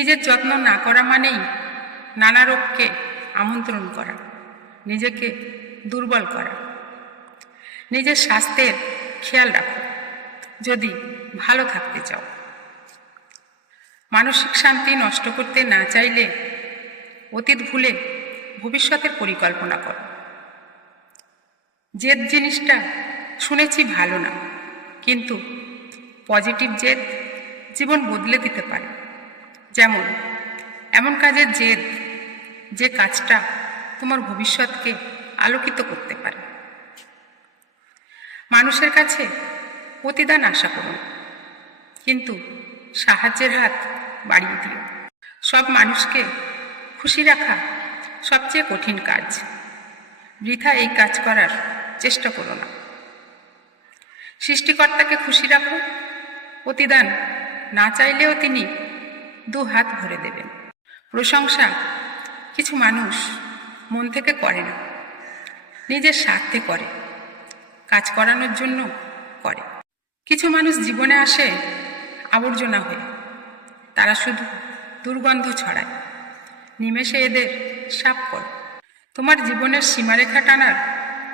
নিজের যত্ন না করা মানেই নানা রোগকে আমন্ত্রণ করা, নিজেকে দুর্বল করা। নিজের স্বাস্থ্যের খেয়াল রাখো যদি ভালো থাকতে চাও। মানসিক শান্তি নষ্ট করতে না চাইলে অতীত ভুলে ভবিষ্যতের পরিকল্পনা করো। জেদ জিনিসটা শুনেছি ভালো না, কিন্তু পজিটিভ জেদ জীবন বদলে দিতে পারে। যেমন এমন কাজের জেদ যে কাজটা তোমার ভবিষ্যৎকে আলোকিত করতে পারে। মানুষের কাছে প্রতিদান আশা করুন, কিন্তু সাহায্যের হাত বাড়িয়ে দিও। সব মানুষকে খুশি রাখা সবচেয়ে কঠিন কাজ। বৃথা এই কাজ করার চেষ্টা করো না। সৃষ্টিকর্তাকে খুশি রাখো, প্রতিদান না চাইলেও তিনি দু হাত ভরে দেবেন। প্রশংসা কিছু মানুষ মন থেকে করে না, নিজের স্বার্থে করে, কাজ করানোর জন্য করে। কিছু মানুষ জীবনে আসে আবর্জনা হয়ে, তারা শুধু দুর্গন্ধ ছড়ায়। নিমেষে এদের সাফ করো। তোমার জীবনের সীমারেখা টানার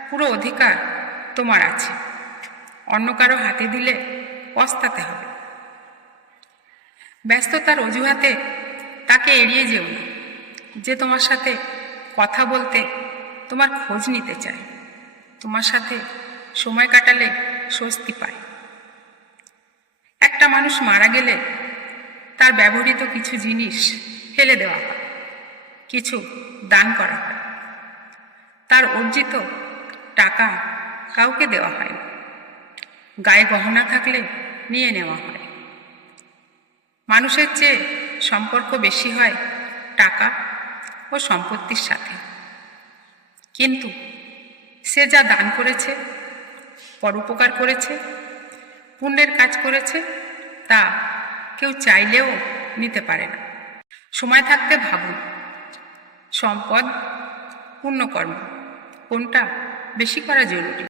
পুরো অধিকার তোমার আছে। অন্য কারো হাতে দিলে পস্তাতে হবে। ব্যস্ততার অজুহাতে তাকে এড়িয়ে যেও না, যে তোমার সাথে কথা বলতে, তোমার খোঁজ নিতে চায়, তোমার সাথে সময় কাটালে স্বস্তি পায়। একটা মানুষ মারা গেলে তার ব্যবহৃত কিছু জিনিস ফেলে দেওয়া হয়, কিছু দান করা হয়। তার অর্জিত টাকা কাউকে দেওয়া হয় না। গায়ে গহনা থাকলে নিয়ে নেওয়া হয়। মানুষের চেয়ে সম্পর্ক বেশি হয় টাকা ও সম্পত্তির সাথে, কিন্তু সে যা দান করেছে, পরোপকার করেছে, পুণ্যের কাজ করেছে, তা কেউ চাইলেও নিতে পারে না। সময় থাকতে ভাবুন, সম্পদ, পুণ্যকর্ম কোনটা বেশি করা জরুরি।